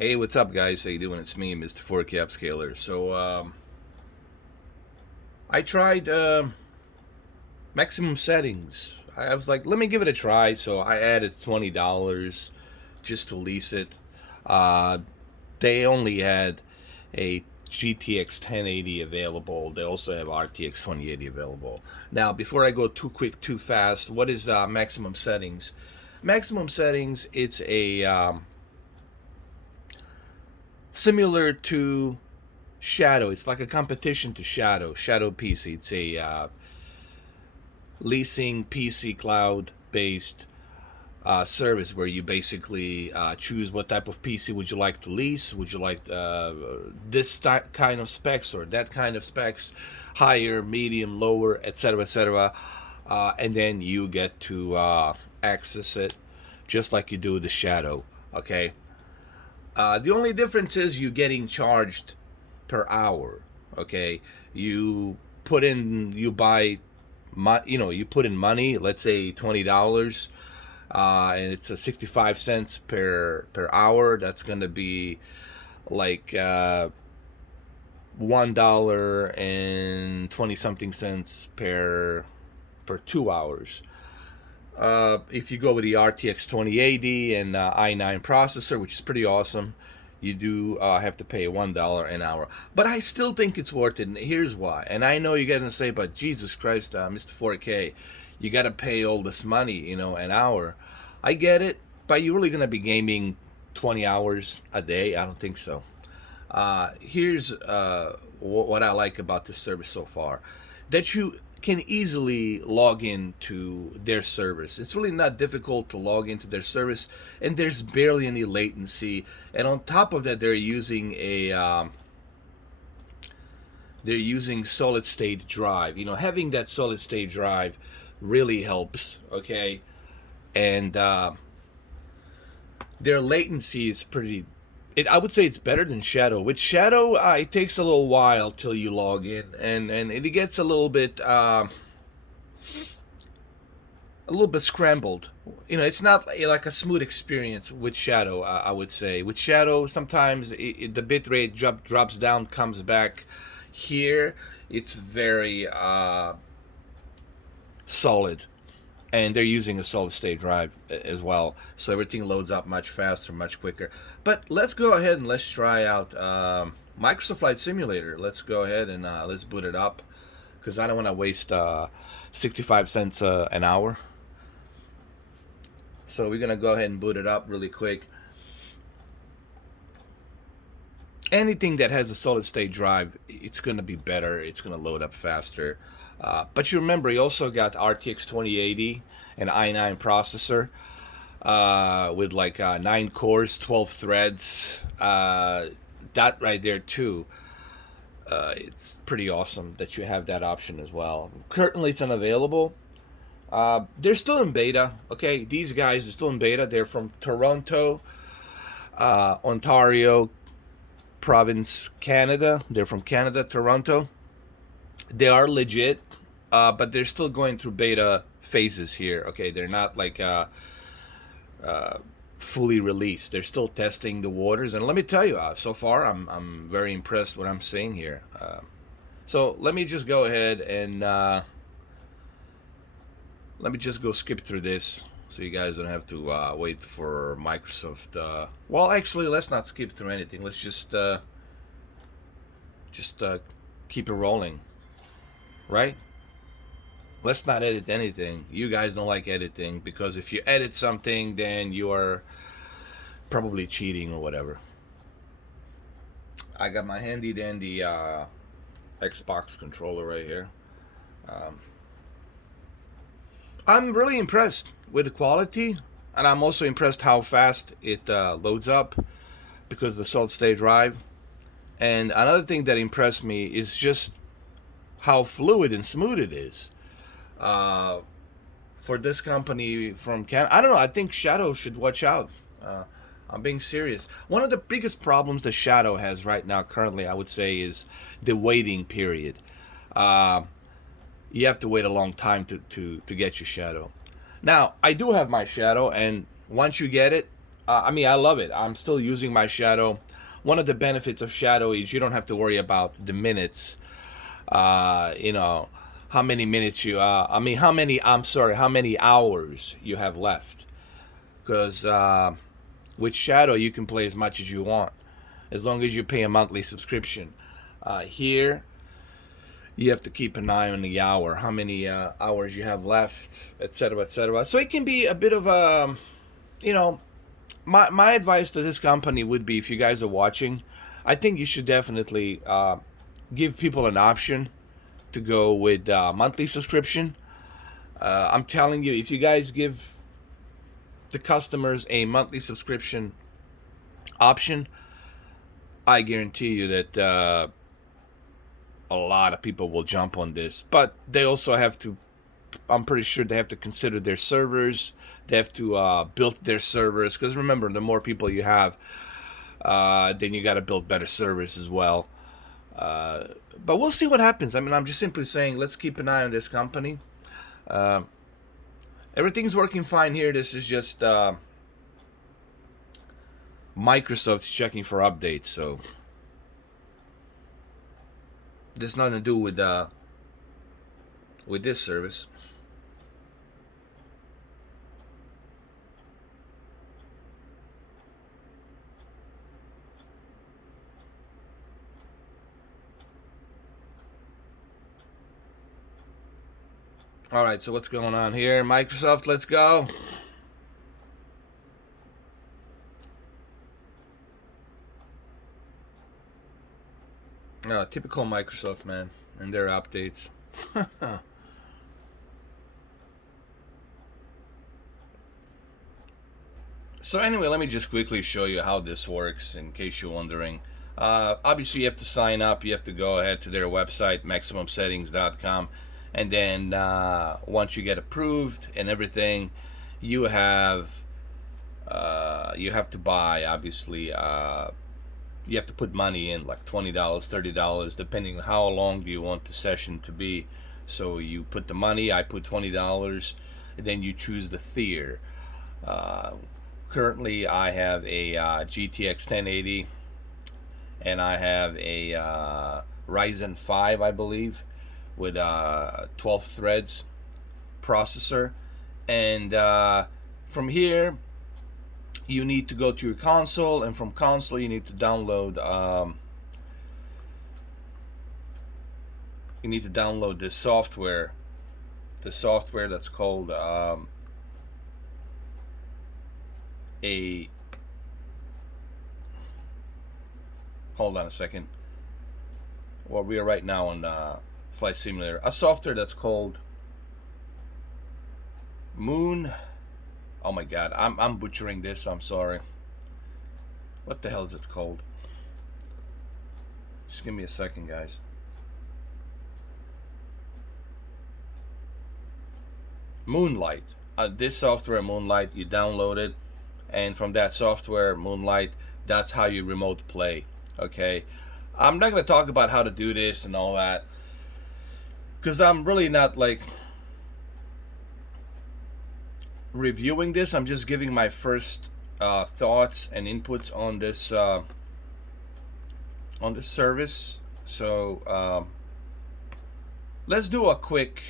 Hey, what's up, guys? How you doing? It's me, Mr. 4K Upscaler. I tried maximum settings. I was like, let me give it a try. So I added $20 just to lease it. Uh, they only had a GTX 1080 available. They also have RTX 2080 available. Now, before I go too quick, too fast, what is maximum settings? Maximum settings, it's a similar to Shadow. It's like a competition to Shadow PC. It's a leasing PC cloud based service where you basically choose what type of PC would you like to lease. Would you like kind of specs or that kind of specs, higher, medium, lower, etc., etc. And then you get to access it just like you do the Shadow. Okay. The only difference is you getting charged per hour. Okay, you buy, you put in money. Let's say $20, and it's a 65 cents per hour. That's gonna be like $1.20 per 2 hours. If you go with the RTX 2080 and i9 processor, which is pretty awesome, you do have to pay $1 an hour. But I still think it's worth it, and here's why. And I know you're gonna say, but Jesus Christ, Mr. 4K, you gotta pay all this money, an hour. I get it, but you're really gonna be gaming 20 hours a day? I don't think so. Here's what I like about this service so far, that you can easily log into their service. It's really not difficult to log into their service, and there's barely any latency. And on top of that, they're using solid state drive. Having that solid state drive really helps. Okay, and their latency is pretty. I would say it's better than Shadow. With Shadow, it takes a little while till you log in, and it gets a little bit scrambled. It's not like a smooth experience with Shadow. I would say with Shadow, sometimes the bitrate drops down, comes back. Here, it's very solid, and they're using a solid state drive as well, so everything loads up much faster, much quicker. But let's go ahead and let's try out Microsoft Flight Simulator. Let's go ahead and let's boot it up, because I don't want to waste 65 cents an hour. So we're gonna go ahead and boot it up really quick. Anything that has a solid state drive, it's going to be better. It's going to load up faster. But you remember, you also got RTX 2080 and i9 processor with like 9 cores, 12 threads. That right there too. It's pretty awesome that you have that option as well. Currently, it's unavailable. They're still in beta. Okay, these guys are still in beta. They're from Toronto, Ontario province, Canada. They're from Canada, Toronto. They are legit, but they're still going through beta phases here. Okay, they're not like fully released. They're still testing the waters, and let me tell you, so far I'm very impressed with what I'm seeing here. So let me just go ahead and let me just go skip through this, so you guys don't have to wait for Microsoft. Well, actually, let's not skip through anything. Let's just keep it rolling, right? Let's not edit anything. You guys don't like editing, because if you edit something, then you are probably cheating or whatever. I got my handy dandy Xbox controller right here. I'm really impressed with the quality, and I'm also impressed how fast it loads up, because of the solid state drive. And another thing that impressed me is just how fluid and smooth it is. For this company from Canada, I don't know. I think Shadow should watch out. I'm being serious. One of the biggest problems that Shadow has right now, currently, I would say, is the waiting period. You have to wait a long time to get your Shadow. Now, I do have my Shadow, and once you get it, I mean, I love it. I'm still using my Shadow. One of the benefits of Shadow is you don't have to worry about the minutes. You know, how many minutes you. I mean, how many? I'm sorry, how many hours you have left? Because with Shadow, you can play as much as you want, as long as you pay a monthly subscription. Here, you have to keep an eye on the hour, how many hours you have left, etc., etc. So it can be a bit of a, you know, my advice to this company would be, if you guys are watching, I think you should definitely give people an option to go with monthly subscription. I'm telling you, if you guys give the customers a monthly subscription option, I guarantee you that a lot of people will jump on this. But they also have to, I'm pretty sure they have to consider their servers. They have to build their servers, because remember, the more people you have, then you got to build better servers as well. But we'll see what happens. I mean, I'm just simply saying, let's keep an eye on this company. Everything's working fine here. This is just Microsoft's checking for updates, so there's nothing to do with this service. All right, so what's going on here? Microsoft, let's go. Typical Microsoft, man, and their updates. So anyway, let me just quickly show you how this works, in case you're wondering. Obviously, you have to sign up. You have to go ahead to their website, MaximumSettings.com. And then once you get approved and everything, you have to buy, obviously. You have to put money in, like $20, $30, depending on how long do you want the session to be. So you put the money, I put $20, and then you choose the tier. Currently, I have a GTX 1080, and I have a Ryzen 5, I believe, with 12 threads processor. And from here, you need to go to your console, and from console you need to download this software, the software that's called hold on a second. Well, we are right now on Flight Simulator, a software that's called Moon. Oh my god, I'm butchering this, I'm sorry. What the hell is it called? Just give me a second, guys. Moonlight. This software, Moonlight, you download it, and from that software, Moonlight, that's how you remote play. Okay, I'm not going to talk about how to do this and all that, because I'm really not like reviewing this. I'm just giving my first thoughts and inputs on this service. So let's do a quick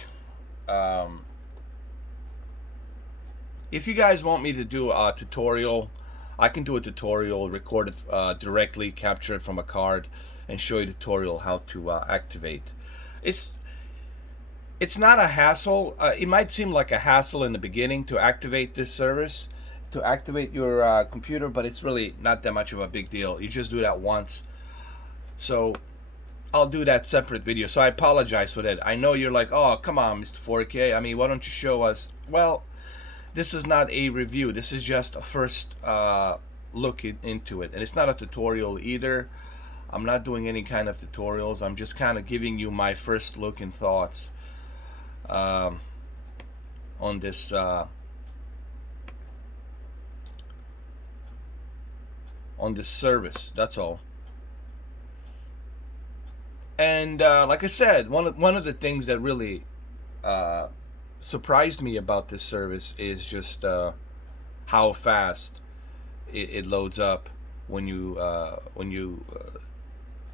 if you guys want me to do a tutorial, I can do a tutorial, record it directly, capture it from a card, and show you a tutorial how to activate. It's not a hassle. It might seem like a hassle in the beginning to activate this service, to activate your computer, but it's really not that much of a big deal. You just do that once. So I'll do that separate video. So I apologize for that. I know you're like, oh, come on, Mr. 4K. I mean, why don't you show us? Well, this is not a review. This is just a first look into it. And it's not a tutorial either. I'm not doing any kind of tutorials. I'm just kind of giving you my first look and thoughts on this service. That's all. And like I said, one of the things that really surprised me about this service is just how fast it loads up when you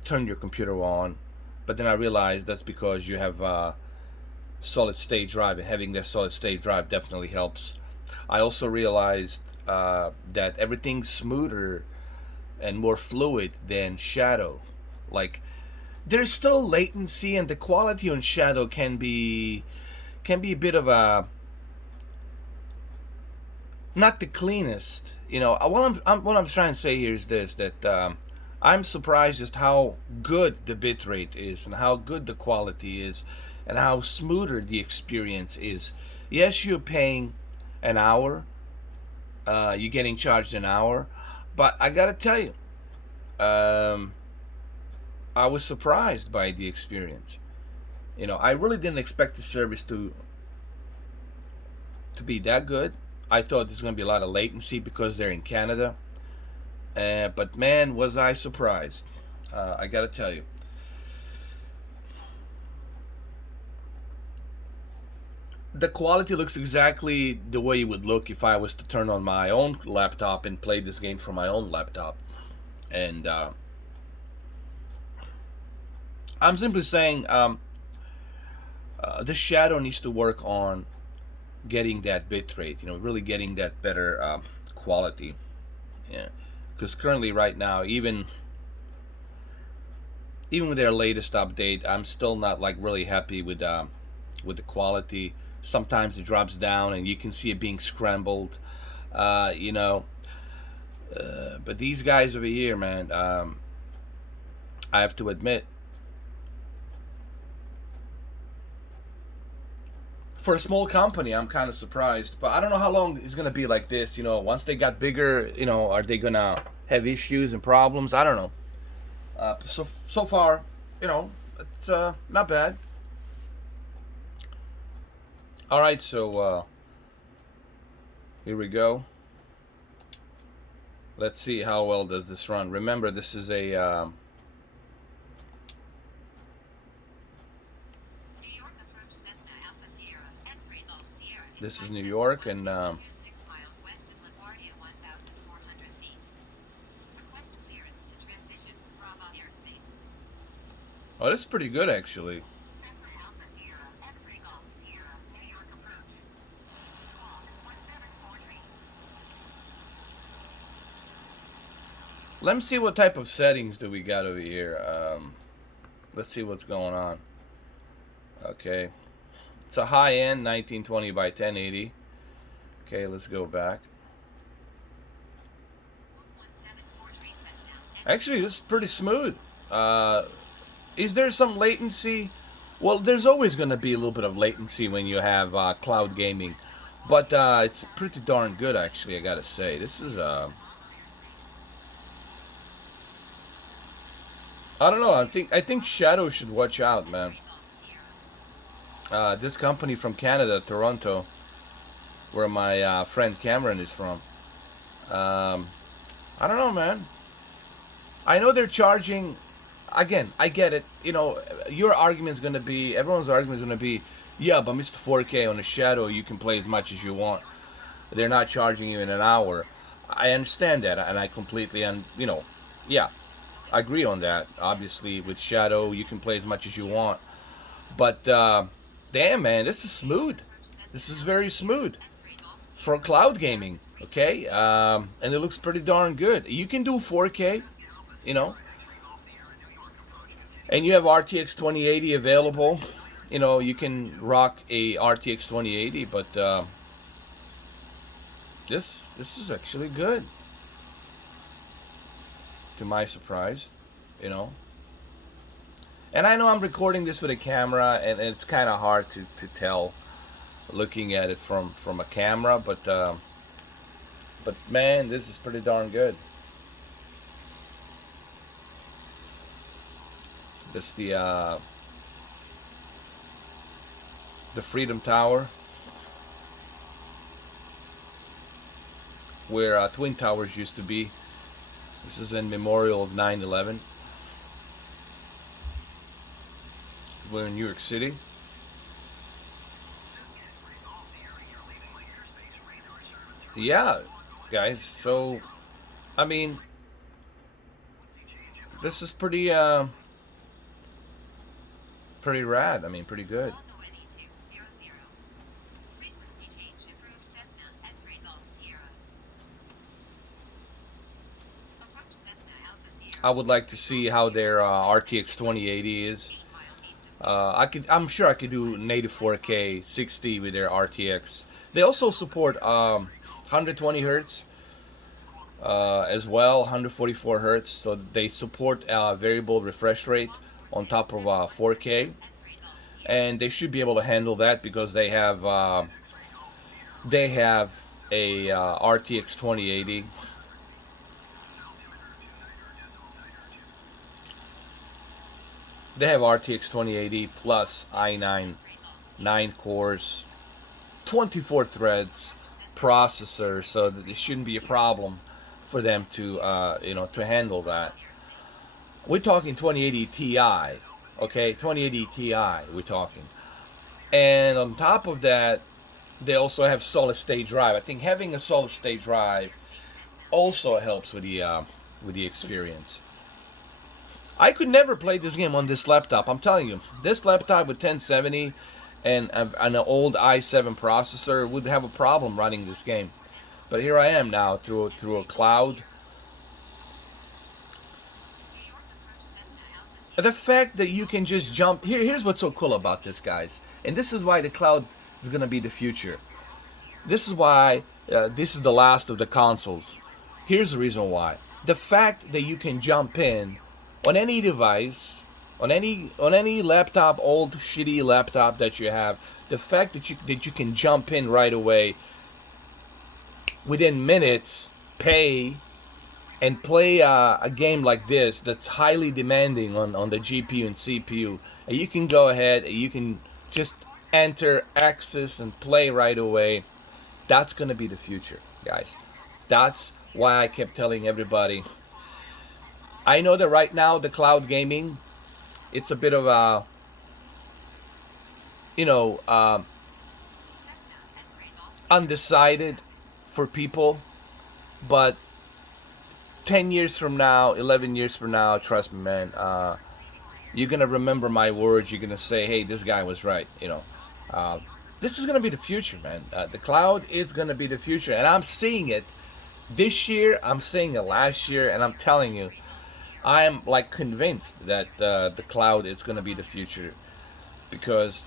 turn your computer on. But then I realized that's because you have solid state drive, and having that solid state drive definitely helps. I also realized that everything's smoother and more fluid than Shadow. Like, there's still latency, and the quality on Shadow can be a bit of a, not the cleanest. What I'm trying to say here is this: that I'm surprised just how good the bitrate is, and how good the quality is, and how smoother the experience is. Yes, you're paying an hour, you're getting charged an hour, but I gotta tell you, um, I was surprised by the experience. I really didn't expect the service to be that good. I thought there's gonna be a lot of latency because they're in Canada, but man, was I surprised. I gotta tell you. The quality looks exactly the way it would look if I was to turn on my own laptop and play this game from my own laptop. And I'm simply saying, the Shadow needs to work on getting that bit rate, really getting that better quality. Yeah. Because currently, right now, even with their latest update, I'm still not like really happy with the quality. Sometimes it drops down, and you can see it being scrambled. Uh, you know, but these guys over here, man, I have to admit, for a small company, I'm kind of surprised. But I don't know how long it's gonna be like this. Once they got bigger, are they gonna have issues and problems? I don't know. So far, it's not bad. All right, so here we go. Let's see how well does this run. Remember, this is a this is New York, and oh, this is pretty good actually. Let me see what type of settings do we got over here. Let's see what's going on. Okay, it's a high-end 1920 by 1080. Okay, let's go back. Actually, this is pretty smooth. Is there some latency? Well, there's always going to be a little bit of latency when you have cloud gaming, but it's pretty darn good actually. I gotta say, this is I don't know. I think Shadow should watch out, man. This company from Canada, Toronto, where my friend Cameron is from. Um, I don't know, man. I know they're charging. Again, I get it. Your argument's gonna be, everyone's argument's gonna be, yeah, but Mr. 4K on the Shadow, you can play as much as you want. They're not charging you in an hour. I understand that, and I completely, yeah, I agree on that. Obviously, with Shadow, you can play as much as you want. But damn, man, this is smooth. This is very smooth for cloud gaming. Okay, and it looks pretty darn good. You can do 4K, you know, and you have RTX 2080 available. You can rock a RTX 2080, but this is actually good, to my surprise. You know, and I know I'm recording this with a camera, and it's kind of hard to tell looking at it from a camera, but man, this is pretty darn good. This the Freedom Tower, where Twin Towers used to be. This is in memorial of 9/11. We're in New York City. Yeah, guys. So I mean, this is pretty rad. I mean, pretty good. I would like to see how their RTX 2080 is. I'm sure I could do native 4K 60 with their RTX. They also support 120 hertz as well, 144 hertz. So they support variable refresh rate on top of 4K, and they should be able to handle that because they have a RTX 2080. They have RTX 2080 plus i9, 9 cores, 24 threads, processor, so that it shouldn't be a problem for them to to handle that. We're talking 2080 Ti, okay, 2080 Ti. We're talking, and on top of that, they also have solid state drive. I think having a solid state drive also helps with the experience. I could never play this game on this laptop. I'm telling you, this laptop with 1070 and an old i7 processor would have a problem running this game. But here I am now through a cloud. The fact that you can just jump here's what's so cool about this, guys, and this is why the cloud is gonna be the future. This is why this is the last of the consoles. Here's the reason why: the fact that you can jump in on any device, on any laptop, old shitty laptop that you have, the fact that you can jump in right away within minutes, pay, and play a game like this that's highly demanding on the GPU and CPU, and you can go ahead and you can just enter, access, and play right away. That's gonna be the future, guys. That's why I kept telling everybody. I know that right now the cloud gaming, it's a bit of a, undecided for people, but 10 years from now, 11 years from now, trust me, man, you're gonna remember my words. You're gonna say, hey, this guy was right. This is gonna be the future, man. The cloud is gonna be the future, and I'm seeing it this year. I'm seeing it last year, and I'm telling you, I'm like convinced that the cloud is going to be the future, because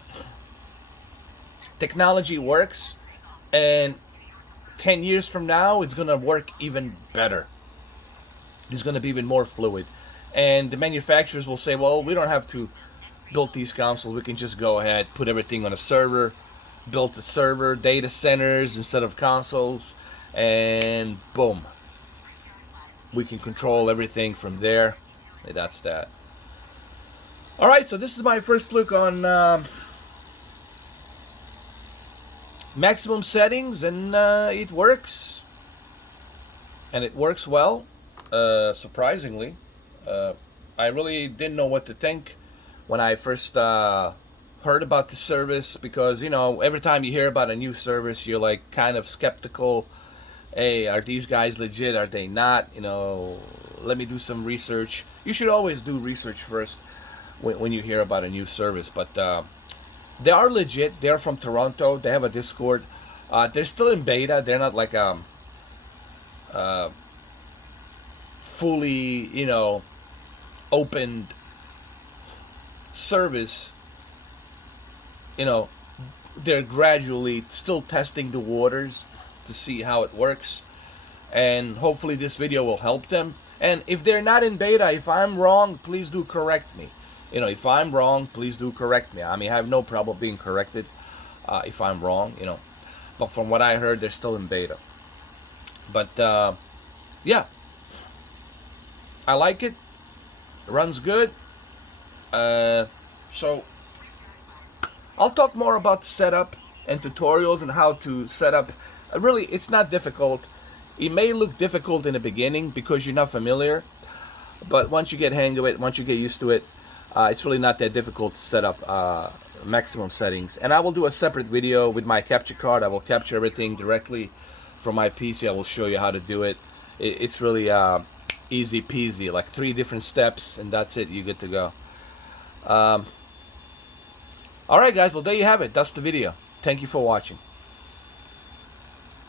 technology works, and 10 years from now it's going to work even better. It's going to be even more fluid, and the manufacturers will say, well, we don't have to build these consoles. We can just go ahead, put everything on a server, build the server data centers instead of consoles, and boom, we can control everything from there. That's that. Alright, so this is my first look on maximum settings, and it works. And it works well, surprisingly. I really didn't know what to think when I first heard about the service, because, every time you hear about a new service, you're like kind of skeptical. Hey, are these guys legit? Are they not? Let me do some research. You should always do research first when you hear about a new service. But they are legit. They're from Toronto. They have a Discord. They're still in beta. They're not like fully, opened service. They're gradually still testing the waters to see how it works, and hopefully this video will help them. And if they're not in beta, if I'm wrong, please do correct me. If I'm wrong, please do correct me. I mean, I have no problem being corrected if I'm wrong, but from what I heard, they're still in beta. But yeah, I like it. It runs good. So I'll talk more about setup and tutorials and how to set up. Really, it's not difficult. It may look difficult in the beginning because you're not familiar, but once you get hang of it, once you get used to it, it's really not that difficult to set up maximum settings. And I will do a separate video with my capture card. I will capture everything directly from my PC. I will show you how to do it, it's really easy peasy, like 3 different steps, and that's it. You're good to go. All right, guys. Well, there you have it. That's the video. Thank you for watching.